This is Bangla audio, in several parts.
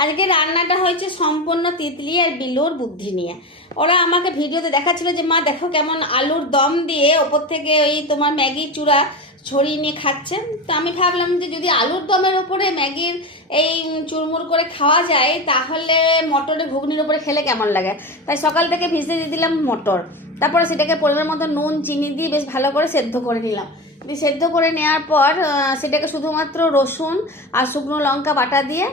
আজকে রান্নাটা হয়েছে সম্পূর্ণ তিতলি আর বিলুর বুদ্ধি নিয়ে। ওরা আমাকে ভিডিওতে দেখাচ্ছিল যে মা দেখো কেমন আলুর দম দিয়ে ওপর থেকে ওই তোমার ম্যাগির চূড়া ছড়িয়ে নিয়ে খাচ্ছে। তো আমি ভাবলাম যে যদি আলুর দমের ওপরে ম্যাগির এই চুরমুর করে খাওয়া যায় তাহলে মটরের ঘুগনির ওপরে খেলে কেমন লাগে। তাই সকাল থেকে ভিজে দিয়ে দিলাম মটর, তারপরে সেটাকে পরিমাণ মতো নুন চিনি দিয়ে বেশ ভালো করে সেদ্ধ করে নিলাম। সেদ্ধ করে নেওয়ার পর সেটাকে শুধুমাত্র রসুন আর শুকনো লঙ্কা বাটা দিয়ে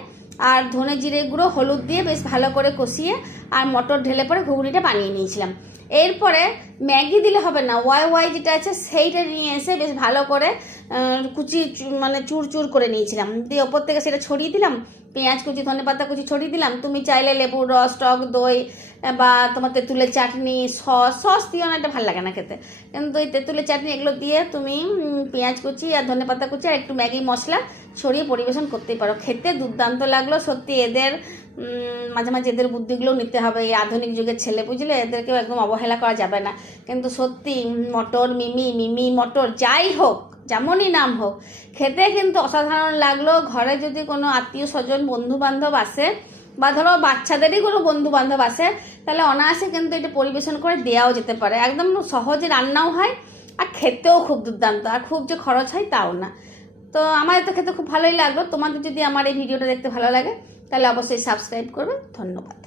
আর ধনে জিরে গুঁড়ো হলুদ দিয়ে বেশ ভালো করে কষিয়ে আর মটর ঢেলে পরে ঘুগনিটা বানিয়ে নিয়েছিলাম। এরপরে ম্যাগি দিলে হবে না, ওয়াই ওয়াই যেটা আছে সেইটা নিয়ে এসে বেশ ভালো করে কুচি মানে চুর চুর করে নিয়েছিলাম, দিয়ে ওপর থেকে সেটা ছড়িয়ে দিলাম। পেঁয়াজ কুচি ধনে পাতা কুচি ছড়িয়ে দিলাম। তুমি চাইলে লেবুর রস টক দই বা তোমার তেঁতুলের চাটনি সস দিও না, এটা ভালো লাগে না খেতে, কিন্তু এই তেঁতুলের চাটনি এগুলো দিয়ে তুমি পেঁয়াজ কুচি আর ধনে পাতা কুচি আর একটু ম্যাগি মশলা ছড়িয়ে পরিবেশন করতেই পারো। খেতে দুর্দান্ত লাগলো সত্যি। এদের মাঝে মাঝে এদের বুদ্ধিগুলো নিতে হবে। এই আধুনিক যুগের ছেলে বুঝলে, এদেরকেও একদম অবহেলা করা যাবে না। কিন্তু সত্যি মটর মিমি মটর যাই হোক যেমনই নাম হোক খেতে কিন্তু অসাধারণ লাগলো। ঘরে যদি কোনো আত্মীয় স্বজন বন্ধু বান্ধব আসে বা ধরো বাচ্চাদেরই কোনো বন্ধু বান্ধব আসে তাহলে অনায়াসে কিন্তু এটা পরিবেশন করে দেওয়াও যেতে পারে। একদম সহজে রান্নাও হয় আর খেতেও খুব দুর্দান্ত, আর খুব যে খরচ হয় তাও না। তো আমার তো খেতে খুব ভালোই লাগলো। তোমাদের যদি আমার এই ভিডিওটা দেখতে ভালো লাগে তাহলে অবশ্যই সাবস্ক্রাইব করবে। ধন্যবাদ।